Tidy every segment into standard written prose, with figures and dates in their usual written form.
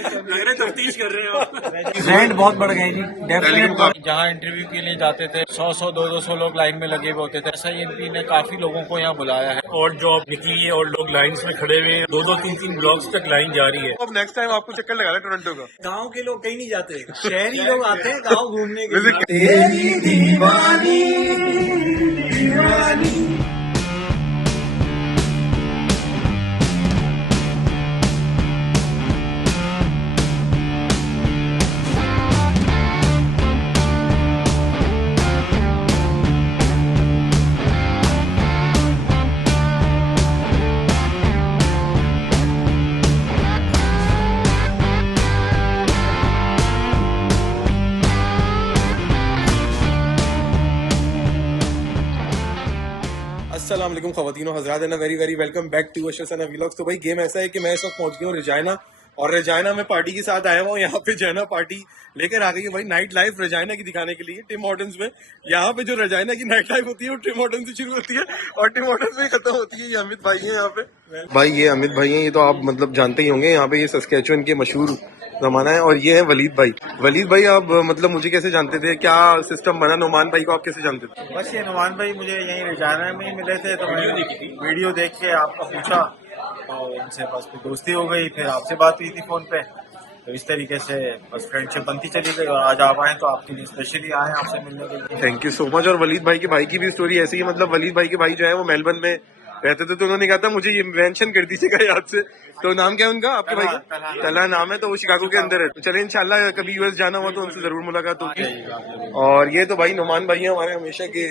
लग रहा है तफ्तीश कर रहे हो। रेंट बहुत बढ़ गए जी, डेफिनेटली। जहाँ इंटरव्यू के लिए जाते थे 100-100, 200 लोग लाइन में लगे हुए होते थे। SINP ने काफी लोगों को यहाँ बुलाया है। और जॉब निकली है और लोग लाइन में खड़े हुए हैं, 2-2, 3-3 ब्लॉक्स तक लाइन जा रही है। अब नेक्स्ट टाइम आपको चक्कर लगाना टोरंटो का। गांव के लोग कहीं नहीं जाते, शहरी लोग आते हैं गांव घूमने के Visit- लिए। तेरी दीवानी दीवानी। अस्सलाम वालेकुम ख़वातीनो हज़रात and very very welcome back to Asharsana vlogs. तो भाई गेम ऐसा है कि मैं इस वक्त पहुंच गया हूँ रजाइना, और रजाइना में पार्टी के साथ आया हूँ। यहाँ पे जैना पार्टी लेकर आ गई है भाई नाइट लाइफ रजाइना की दिखाने के लिए टिम हॉर्टन्स में। यहाँ पे जो रजाइना की नाइट लाइफ होती है वो टिम हॉर्टन से शुरू होती है और टिम हॉर्टन्स में खत्म होती है। ये अमित भाई है यहाँ पे। भाई ये अमित भाई हैं, ये तो आप मतलब जानते ही होंगे। यहाँ पे ये सस्कैचुअन के मशहूर जमाना है। और ये है वलीद भाई। वलीद भाई आप मतलब मुझे कैसे जानते थे, क्या सिस्टम बना? नोमान भाई को आप कैसे जानते थे? बस ये नुमान भाई मुझे यहीं रजाना में ही मिले थे, तो मैं वीडियो देख के आपका पूछा, तो उनसे बस फिर दोस्ती हो गई, फिर आपसे बात हुई थी फोन पे, तो इस तरीके से बस फ्रेंडशिप बनती चली गई। और आज आप आए तो आपके लिए स्पेशली आए आपसे मिलने के लिए। Thank you so much. और वलीद भाई की भी स्टोरी ऐसी है। मतलब वलीद भाई के भाई जो है वो मेलबर्न में रहते थे, तो उन्होंने कहा था मुझे ये मेंशन कर दीजिएगा याद से। तो नाम क्या है उनका, आपके भाई का? तला नाम है, तो वो शिकागो के अंदर है। तो चले इंशाल्लाह कभी यूएस जाना हुआ तो उनसे जरूर मुलाकात होगी। और ये तो भाई नुमान भाई है हमारे हमेशा के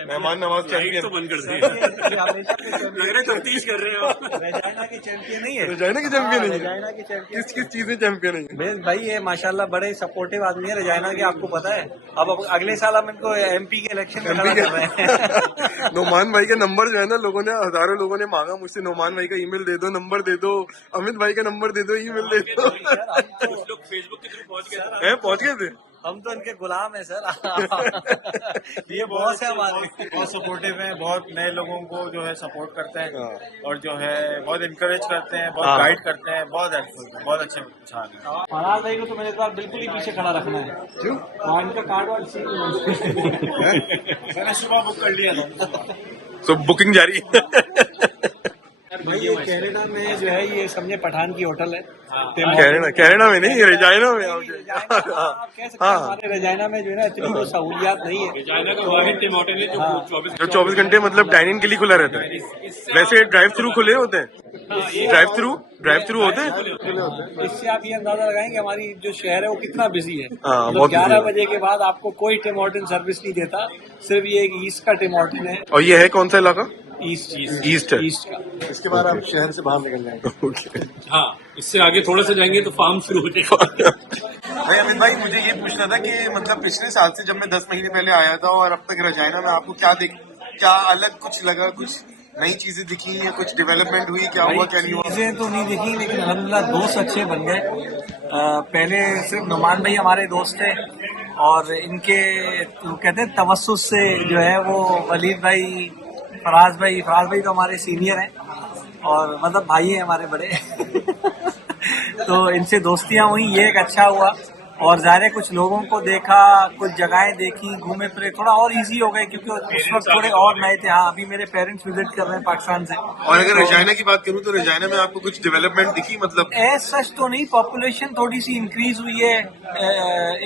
मेहमान नवाज चैंपियन। तो बंद कर दिया, लग रहा है तफ्तीश कर रहे हो। रजाइना के चैंपियन नहीं है, रजाइना के चैंपियन है। रजाइना के चैंपियन। किस चीज में चैंपियन है? भाई ये माशाल्लाह बड़े सपोर्टिव आदमी है रजाइना के, आपको पता है। अब अगले साल हम इनको MP के इलेक्शन में खड़ा कर रहे हैं। नोमान भाई का नंबर जो है ना, लोगों ने हजारों लोगों ने मांगा मुझसे, नोमान भाई का ईमेल दे दो, नंबर दे दो, अमित भाई का नंबर दे दो, ईमेल दे दो। कुछ लोग फेसबुक के थ्रू पहुंच गए थे। हम तो इनके गुलाम है सर। ये बॉस है हमारे, बहुत सपोर्टिव है, बहुत नए लोगों को जो है सपोर्ट करते हैं, और जो है बहुत इनकरेज करते हैं, बहुत गाइड करते हैं, बहुत हेल्पफुल है, बहुत अच्छे इंसान है। फराज भाई को तो मेरे साथ बिल्कुल ही पीछे खड़ा रखना है। क्यों? वहाँ इनका कार्ड वार्ड मैंने सुबह बुक कर लिया था। तो बुकिंग जारी। भाई ये कनाडा में जो है ये समझे पठान की होटल है। कनाडा में नहीं, रजाइना में। आप कह सकते हैं हमारे रजाइना में जो है ना इतनी कोई सहूलियात नहीं है। रजाइना का वाहिद टिम हॉर्टन है जो 24 घंटे मतलब डाइनिंग के लिए खुला रहता है। वैसे ड्राइव थ्रू खुले होते हैं, ड्राइव थ्रू होते हैं। इससे आप ये अंदाजा लगाएंगे हमारी जो शहर है वो कितना बिजी है। हाँ, मतलब बहुत 11 busy बजे के बाद आपको कोई टिम हॉर्टन सर्विस नहीं देता, सिर्फ ये एक ईस्ट का टिम हॉर्टन है। और ये है कौन सा इलाका? ईस्ट ईस्ट है। ईस्ट का। इसके बाद आप शहर से बाहर निकल जाएंगे। हाँ, इससे आगे थोड़ा सा जाएंगे तो फार्म शुरू हो जाएगा। भाई अमित भाई मुझे ये पूछना था कि मतलब पिछले साल से जब मैं 10 महीने पहले आया था और अब तक रजाइना में आपको क्या अलग कुछ लगा, कुछ नई चीजें दिखी या कुछ डेवलपमेंट हुई, क्या हुआ क्या नहीं हुआ? चीजें तो नहीं दिखी, लेकिन अल्हम्दुलिल्लाह दोस्त अच्छे बन गए। पहले सिर्फ नुमान भाई हमारे दोस्त थे, और इनके तो कहते हैं तवस्सुस से जो है वो वलीद भाई, फराज भाई तो हमारे सीनियर हैं, और मतलब भाई हैं हमारे बड़े। तो इनसे दोस्तियां हुई, ये एक अच्छा हुआ। और ज़ाहिर है कुछ लोगों को देखा, कुछ जगहें देखी, घूमे फिरे, थोड़ा और इजी हो गए, क्योंकि उस वक्त थोड़े और नए थे। हाँ, अभी मेरे पेरेंट्स विजिट कर रहे हैं पाकिस्तान से। और अगर रजाइना की बात करूं तो रजाइना में आपको कुछ डेवलपमेंट दिखी? मतलब सच तो नहीं, पॉपुलेशन थोड़ी सी इंक्रीज हुई है,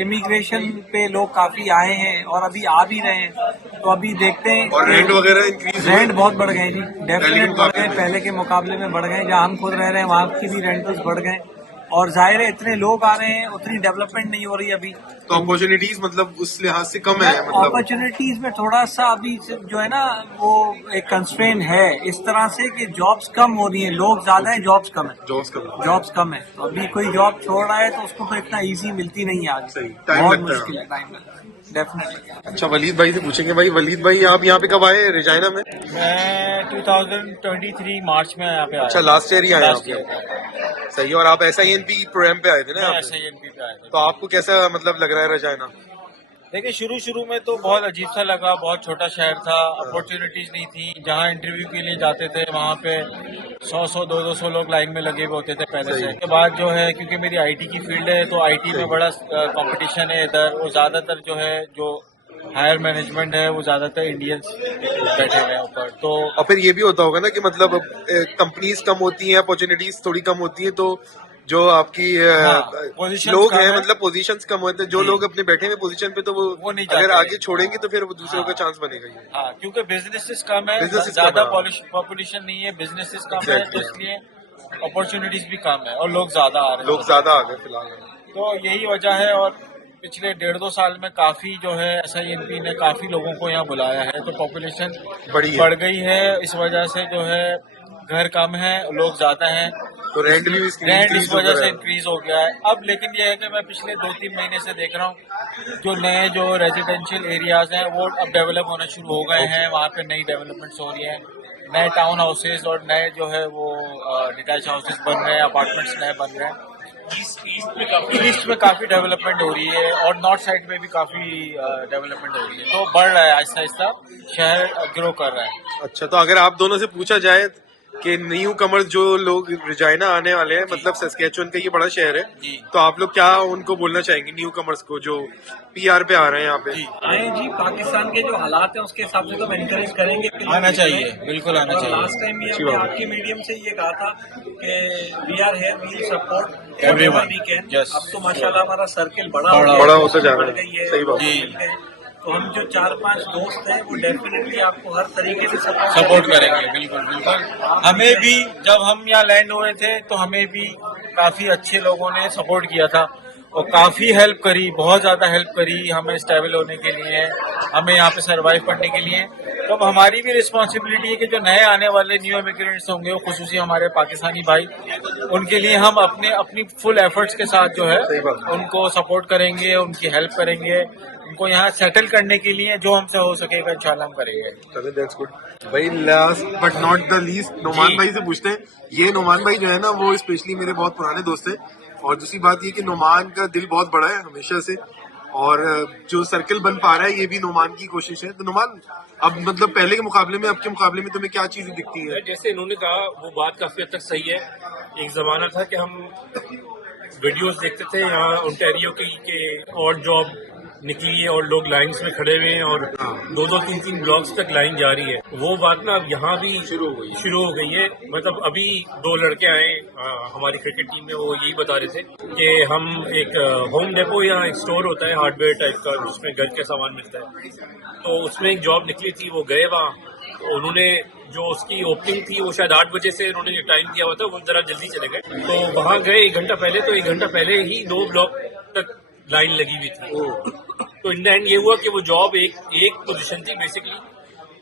इमिग्रेशन पे लोग काफी आए हैं और अभी आ भी रहे हैं, तो अभी देखते हैं। और रेंट वगैरह इंक्रीज? रेंट बहुत बढ़ गए जी, डेफिनेट बढ़ गए, पहले के मुकाबले में बढ़ गए। जहाँ हम खुद रह रहे हैं वहाँ की भी रेंटल्स बढ़ गए, और जाहिर है इतने लोग आ रहे हैं, उतनी डेवलपमेंट नहीं हो रही अभी, तो अपॉर्चुनिटीज मतलब उस लिहाज से कम है। मतलब अपॉर्चुनिटीज में थोड़ा सा अभी जो है ना वो एक कंस्ट्रेन है इस तरह से कि जॉब्स कम हो रही हैं, लोग ज्यादा हैं, जॉब्स कम है। जॉब्स कम है, तो अभी कोई जॉब छोड़ रहा है तो उसको तो इतना इजी मिलती नहीं है आज। सही, टाइम बहुत लगता है। मुश्किल है, टाइम लगता है डेफिनेटली। अच्छा, वलीद भाई से पूछेंगे। भाई वलीद भाई आप यहाँ पे कब आए रजाइना में? मैं 2023 मार्च में यहाँ पे आया। अच्छा, लास्ट ईयर ही आए Last आप? year। सही। और आप SINP प्रोग्राम पे आए थे ना? मैं यहाँ पे? SINP पे आया था। तो आपको कैसा मतलब लग रहा है रजाइना? देखिए शुरू में तो बहुत अजीब सा लगा, बहुत छोटा शहर था, अपॉर्चुनिटीज नहीं थी। जहाँ इंटरव्यू के लिए जाते थे वहाँ पे 100 200 लोग लाइन में लगे हुए होते थे पहले से। उसके बाद जो है, क्योंकि मेरी आईटी की फील्ड है तो आईटी में बड़ा कंपटीशन है इधर, और ज्यादातर जो है जो हायर मैनेजमेंट है वो ज्यादातर इंडियंस बैठे हुए हैं ऊपर। तो और फिर ये भी होता होगा ना कि मतलब कंपनीज कम होती हैं, अपॉर्चुनिटीज थोड़ी कम होती हैं, तो जो आपकी positions लोग कम हैं है। मतलब पोजीशंस कम होते हैं, जो जी। लोग अपने बैठे हुए पोजीशन पे, तो वो नहीं अगर जाते। आगे छोड़ेंगे तो फिर वो दूसरों का चांस बनेगा ही। हाँ, क्योंकि बिजनेसेस कम है, Businesses ज्यादा कम है। पॉपुलेशन नहीं है, बिजनेसेस कम है, तो Exactly. इसलिए अपॉर्चुनिटीज भी कम है और लोग ज्यादा आ रहे हैं। लोग ज्यादा आ गए फिलहाल। तो यही वजह है। और पिछले 1.5-2 साल में काफी जो है SINP ने काफी लोगों को यहाँ बुलाया है, तो पॉपुलेशन बढ़ गई है। इस वजह से जो है घर कम है, लोग ज्यादा हैं, तो रेंट भी रेंट इस वजह से इंक्रीज हो गया है। अब लेकिन ये है कि मैं पिछले 2-3 महीने से देख रहा हूँ जो नए जो रेजिडेंशियल एरियाज हैं वो अब डेवलप होना शुरू हो गए हैं। वहाँ पे नई डेवलपमेंट्स हो रही हैं, नए टाउन हाउसेज और नए जो है वो डिटैच हाउसेज बन रहे हैं, अपार्टमेंट्स नए बन रहे हैं। ईस्ट में काफी डेवलपमेंट हो रही है और नॉर्थ साइड में भी काफी डेवलपमेंट हो रही है, तो बढ़ रहा है आहिस्ता आहिस्ता, शहर ग्रो कर रहा है। अच्छा, तो अगर आप दोनों से पूछा जाए कि न्यू कमर्स जो लोग रिजाइना आने वाले हैं, मतलब सस्केचुअन का ये बड़ा शहर है, जी। तो आप लोग क्या उनको बोलना चाहेंगे न्यू कमर्स को जो PR पे आ रहे हैं यहाँ पे? आए जी, पाकिस्तान के जो हालात हैं उसके हिसाब से तो एनकरेज करेंगे कि आना चाहिए, बिल्कुल आना चाहिए। लास्ट टाइम ये अच्छी हमने बात है। आपके मीडियम से ये कहा था कि we are here, we support Everyone. We can. Yes. अब तो माशाल्लाह हमारा सर्किल बड़ा बड़ा होता जा रहा है। बढ़ गई है, सही बात है। मिल गए। तो हम जो 4-5 दोस्त हैं वो डेफिनेटली आपको हर तरीके से सपोर्ट करेंगे, बिल्कुल बिल्कुल। हमें भी जब हम यहाँ लैंड हुए थे तो हमें भी काफी अच्छे लोगों ने सपोर्ट किया था और काफी हेल्प करी, बहुत ज्यादा हेल्प करी हमें स्टेबल होने के लिए, हमें यहाँ पे सरवाइव करने के लिए। तो अब हमारी भी रिस्पॉन्सिबिलिटी है कि जो नए आने वाले न्यू इमिग्रेंट्स होंगे, वो खुसूसी हमारे पाकिस्तानी भाई, उनके लिए हम अपनी फुल एफर्ट्स के साथ जो है उनको सपोर्ट करेंगे, उनकी हेल्प करेंगे, उनको यहाँ सेटल करने के लिए जो हमसे हो सकेगा इंशाल्लाह हम करेंगे। चलो, दैट्स गुड भाई। Last but not the least, Noman ji. भाई से पूछते हैं। ये नोमान भाई जो है ना, वो स्पेशली मेरे बहुत पुराने दोस्त हैं, और दूसरी बात ये कि नोमान का दिल बहुत बड़ा है हमेशा से, और जो सर्कल बन पा रहा है ये भी नोमान की कोशिश है। तो नोमान, अब मतलब पहले के मुकाबले में, अब के मुकाबले में तुम्हें क्या चीजें दिखती है? जैसे इन्होंने कहा वो बात काफी हद तक सही है। एक जमाना था कि हम वीडियोस देखते थे यहाँ ओंटारियो की के और जॉब निकली है और लोग लाइंस में खड़े हुए हैं और 2-2 3-3 ब्लॉक्स तक लाइन जा रही है। वो बात ना अब यहाँ भी शुरू हो गई है। मतलब अभी 2 लड़के आए हमारी क्रिकेट टीम में, वो यही बता रहे थे कि हम एक होम डेपो या एक स्टोर होता है हार्डवेयर टाइप का जिसमें घर के सामान मिलता है, तो उसमें एक जॉब निकली थी। वो गए वहाँ, तो उन्होंने जो उसकी ओपनिंग थी वो शायद 8 बजे से उन्होंने टाइम दिया हुआ था, वो जरा जल्दी चले गए। तो वहाँ गए 1 घंटा पहले, तो 1 घंटा पहले ही 2 ब्लॉक तक लाइन लगी हुई थी। तो इन द एंड ये हुआ कि वो जॉब एक पोजीशन थी बेसिकली।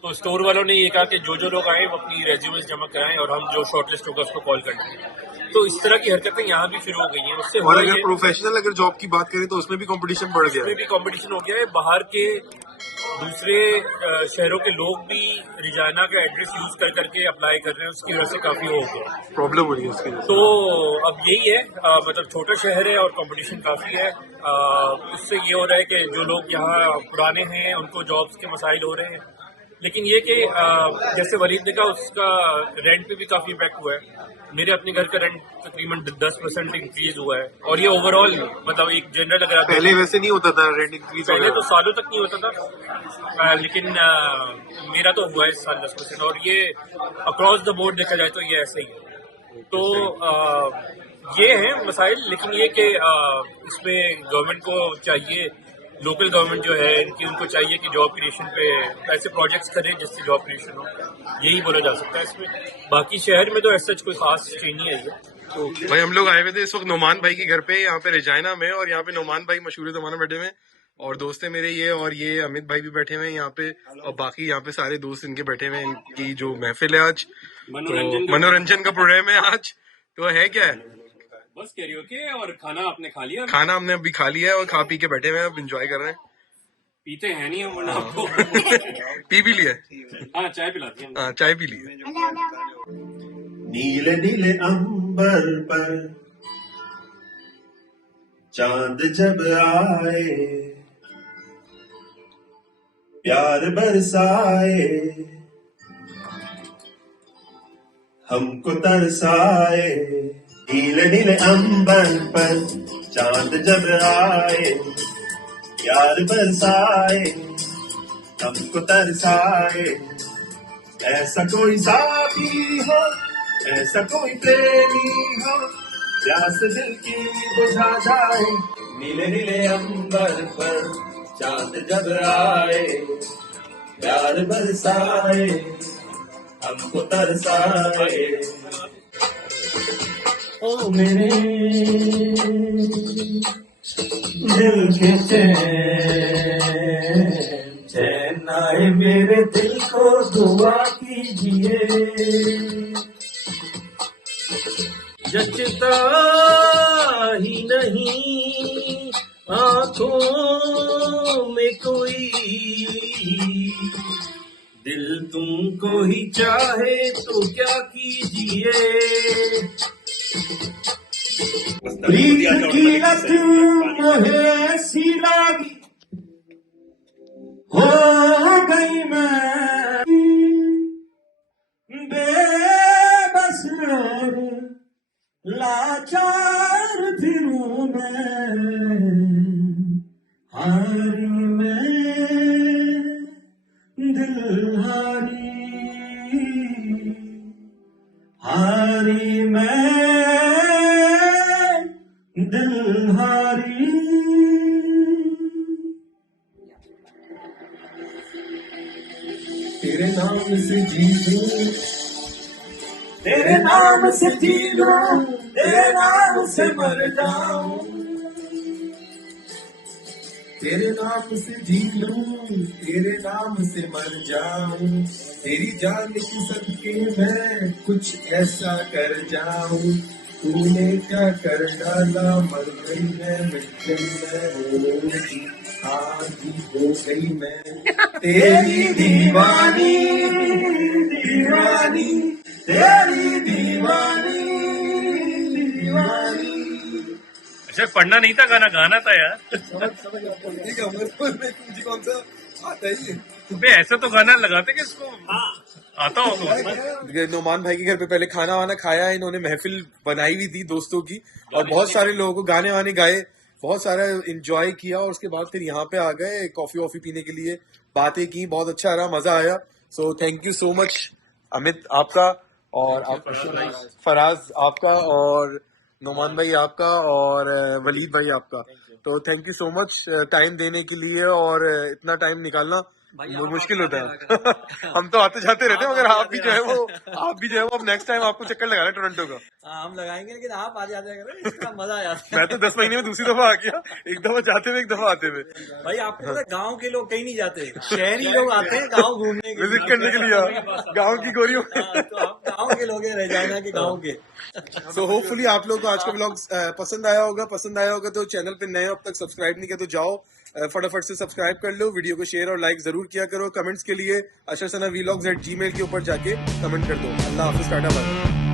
तो स्टोर वालों ने ये कहा कि जो लोग आए वो अपनी रेज्यूमेस जमा कराएं और हम जो शॉर्टलिस्ट होगा उसको कॉल कर लेंगे। तो इस तरह की हरकतें यहाँ भी शुरू हो गई हैं। उससे और अगर प्रोफेशनल अगर जॉब की बात करें तो उसमें भी कंपटीशन बढ़ गया है। उसमें भी कंपटीशन हो गया है। बाहर के दूसरे शहरों के लोग भी रिजाइना का एड्रेस यूज कर करके अप्लाई कर रहे हैं, उसकी वजह से काफी हो गया, प्रॉब्लम हो रही है उसकी। तो अब यही है, मतलब छोटा शहर है और कंपटीशन काफी है। उससे ये हो रहा है कि जो लोग यहाँ पुराने हैं उनको जॉब्स के मसाइल हो रहे हैं। लेकिन ये कि जैसे वलीद ने कहा, उसका रेंट पे भी काफी इम्पैक्ट हुआ है। मेरे अपने घर का रेंट तकरीबन 10% इंक्रीज हुआ है, और ये ओवरऑल मतलब एक जनरल अगर पहले वैसे नहीं होता था रेंट इंक्रीज, पहले तो सालों तक नहीं होता था, लेकिन मेरा तो हुआ है इस साल 10%, और ये अक्रॉस द बोर्ड देखा जाए तो ये ऐसा ही है। तो ये है मसाइल, लेकिन ये कि इसमें गवर्नमेंट को चाहिए, लोकल गवर्नमेंट जो है इनकी, उनको चाहिए कि जॉब क्रिएशन पे ऐसे प्रोजेक्ट्स करें जिससे जॉब क्रिएशन हो। यही बोला जा सकता है इसमें। बाकी शहर में तो ऐसा कोई खास चेंज नहीं आई है। भाई हम लोग आए हुए थे इस वक्त नोमान भाई के घर पे, यहाँ पे रिजाइना में, और यहाँ पे नोमान भाई मशहूर जमाना बैठे हुए हैं, और दोस्त है मेरे ये, और ये अमित भाई भी बैठे हुए हैं यहाँ पे, और बाकी यहाँ पे सारे दोस्त इनके बैठे हुए हैं। इनकी जो महफिल है आज, तो मनोरंजन का प्रोग्राम है आज। तो है क्या है, बस कैरियोके और खाना आपने खा लिया? खाना हमने अभी खा लिया है और खा पी के बैठे हुए हैं, अब इंजॉय कर रहे हैं। पीते हैं नहीं हम, वरना आपको पी भी लिया? हाँ, चाय पिलाते हैं। हाँ, चाय पी ली। नीले नीले अंबर पर चांद जब आए, प्यार बरसाए, हमको तरसाए। नीले नीले अंबर पर चांद जब आए, प्यार बरसाए, हमको तरसाए। ऐसा कोई साथी हो, ऐसा कोई प्रेमी हो, प्यास दिल की बुझा जाए। नीले नीले अंबर पर चांद जब आए, प्यार बरसाए, हमको तरसाए। ओ मेरे दिल के चैन आए, मेरे दिल को दुआ कीजिए। जचता ही नहीं आंखों में कोई, दिल तुमको ही चाहे तो क्या कीजिए। प्रीत की लत मुझे ऐसी लागी, हो गई मैं बेबस, लाचार फिरूं मैं, हारी मैं, दिल हारी मैं, दिल हारी। तेरे नाम से जी लूं, तेरे नाम से जी लूं, तेरे नाम से मर जाऊं। तेरे नाम से जी लूं, तेरे नाम से मर जाऊं। तेरी जान की सदके मैं कुछ ऐसा कर जाऊं। तूने क्या कर डाला, मर गई मैं, मिट गई मैं, आधी हो गई मैं। तेरी दीवानी दीवानी, तेरी दीवानी दीवानी। अच्छा पढ़ना नहीं था गाना, गाना था यार। मुझे कौन सा आता है ये? तुम्हें ऐसा तो गाना लगाते कि इसको आता होगा। नोमान भाई के घर पे पहले खाना वाना खाया, इन्होंने महफिल बनाई हुई थी दोस्तों की, और बहुत सारे लोगों को गाने वाने गाए, बहुत सारा एंजॉय किया, और उसके बाद फिर यहाँ पे आ गए कॉफी वॉफी पीने के लिए, बातें की, बहुत अच्छा रहा, मजा आया। So thank you so much Amit आपका, और आप फराज आपका, और नोमान भाई आपका, और वलीद भाई आपका। तो thank you so much time देने के लिए, और इतना टाइम निकालना मुश्किल होता है। हम तो आते जाते रहते हैं, मगर आप भी जो है वो अब नेक्स्ट टाइम आपको चक्कर लगाना टोरंटो का। हम लगाएंगे, लेकिन आप आ जाते हैं, इसका मजा आ जाता है। मैं तो 10 महीने में दूसरी दफा आ गया, एक दफा जाते हुए, एक दफा आते हुए। भाई आपको पता है गाँव के लोग कहीं नहीं जाते, शहरी लोग आते हैं गाँव घूमने के विजिट करने के लिए, गाँव की गोरियों। तो आप गाँव के लोग हैं, रहजाना के गाँव के। सो होपफुली आप लोगों को आज का व्लॉग पसंद आया होगा। तो चैनल पे नए हो, अब तक सब्सक्राइब नहीं किया तो जाओ फटाफट से सब्सक्राइब कर लो, वीडियो को शेयर और लाइक जरूर किया करो। कमेंट्स के लिए ashar sana vlogs@gmail के ऊपर जाके कमेंट कर दो। अल्लाह हाफिज, टाटा बाय।